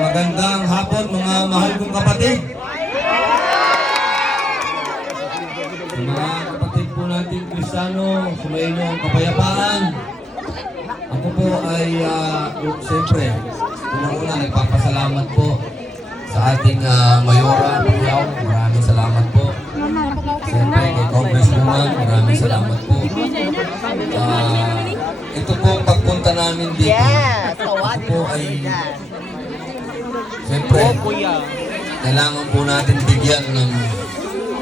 Magandang hapon mga mahal kong kapatid. Sa mga kapatid po natin Kristiyano, sumayin ang kapayapaan. Ako po ay siyempre, unang-una nagpapasalamat po sa ating Mayora Pagyaw. Maraming salamat po. Siyempre kay Congresswoman, maraming salamat po. Ito po ang pagpunta namin dito. Ako po ay siyempre, kailangan po natin bigyan ng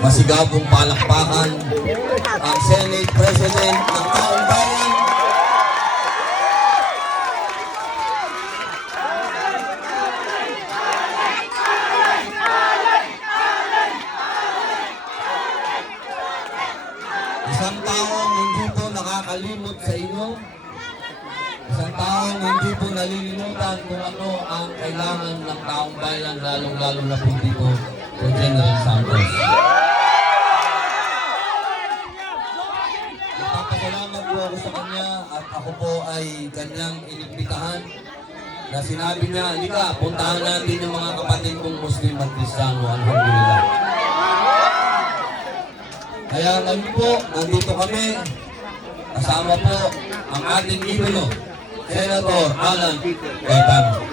masigabong palakpakan ang Senate President ng Taong Bayan. Isang taong hindi po nakakalimot sa inyo. Isang taong hindi po nalilimutan kung ano ang kailangan ng taong bayan, lalong-lalo na po dito kay General Santos. Nagpapasalamat po ako sa kanya at ako po ay kanyang inimbitahan na sinabi niya, halika, puntahan natin yung mga kapatid kong Muslim at Kristiyano. Alhamdulillah. Kaya ngayon po, nandito kami, kasama po ang ating idolo, Senator Alan Cayetano.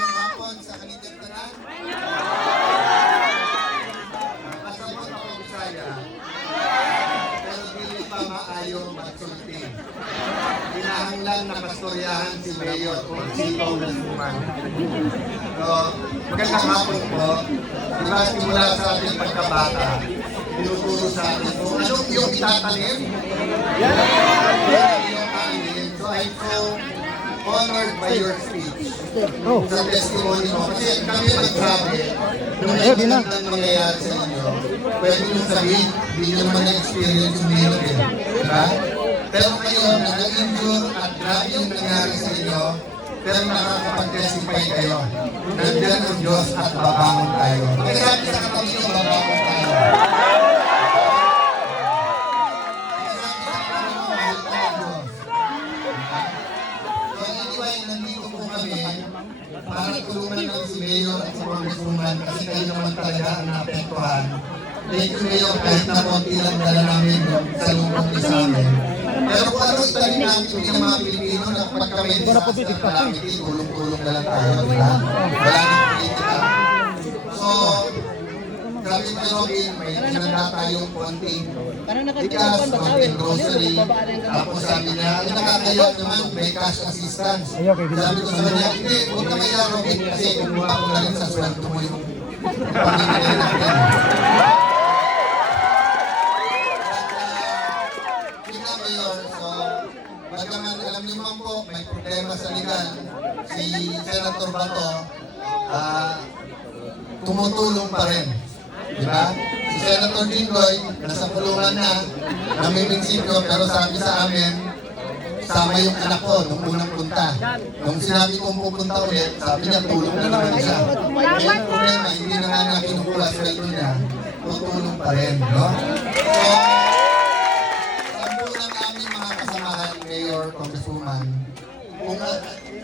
Hapon sa kanilang tanan. Pasabot ako Bisaya. Pero dili pa maayo magsulti. Hinahanglan na kastoryahan si Mayor kung sino ng suman. So, magandang hapon po. Diba simula sa ating pagkabata, tinuturo sa atin kung anong iyong itatanim? So I'm so honored by your speech. Sa testimony mo. Kasi kami nagsabi, nung ang mangyayari sa inyo, pwede nyo sabihin, hindi nyo naman na-experience yung mahirap yun. Diba? Pero ngayon, na nag-endure at grabe yung nangyari sa inyo, pero nakakapag-testify kayo. Nandiyan ang Diyos at babangon tayo. Pagkasabi sa katabi nyo, babangon tayo. Para tulungan ng si Mayor at si Congresswoman kasi kayo naman talaga ang naapektuhan. Thank you, Mayor, kahit na konti lang dala namin sa lubong ni sa amin. Pero kung ano itali natin yung mga Pilipino na pag kami disaster calamity, tulong-tulong na lang tayo. Wala nang politika. So, sabi ni Robin, may sinanda tayong konting bigas, konting grocery. Tapos sabi niya, ay nakakaya naman, may cash assistance. Sabi ko sa kanya, hindi, huwag na kaya Robin, kasi kumuha ko lang sa sweldo mo yung pamilya natin. Bagaman alam niyo man po, may problema sa legal, si Senator Bato, tumutulong pa rin. Diba? Si Senator Dinggoy, nasa kulungan na, namiminsipyo, pero sabi sa amin, sama yung anak ko nung unang punta. Nung sinabi kong pupunta ulit, sabi niya, tulong na naman siya. Kaya yung problema, hindi na nga na kinukuha sa ito niya, tutulong pa rin. No? Mayor, Congresswoman, kung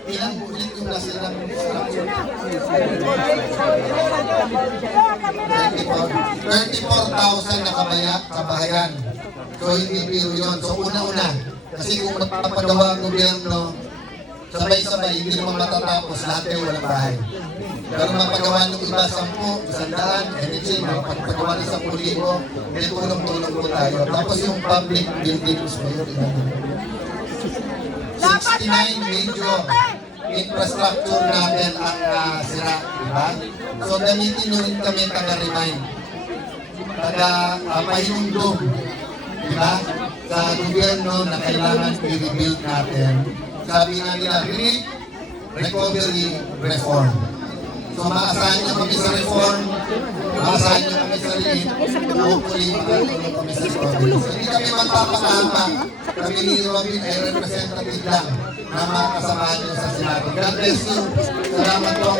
ilang ulit yung nasirang 34,000 na kabahayan. So hindi biro yun. So una-una, kasi kung magpapagawa ang gobyerno, sabay-sabay, hindi naman matatapos, lahat kayo walang bahay. Pero mapagawa ng iba 10, 100, anything, mapagawa ng 10,000, may tulong-tulong po tayo. Tapos yung public buildings, Mayor, 69 major infrastructure natin ang sira, diba? So gamitin nyo rin kami taga-remind, taga-payundong, diba? Sa gobyerno na kailangan i-rebuild natin. Sabi nga nila, relief, recovery, reform. So maasahan nyo kami sa reform, maasahan nyo kami sa relief, hopefully makakulong kami sa recovery. So hindi kami magpapakahama. Kami ni Robin ay representative lang na mga kasamahan nyo sa Senado. God bless you. Salamat po.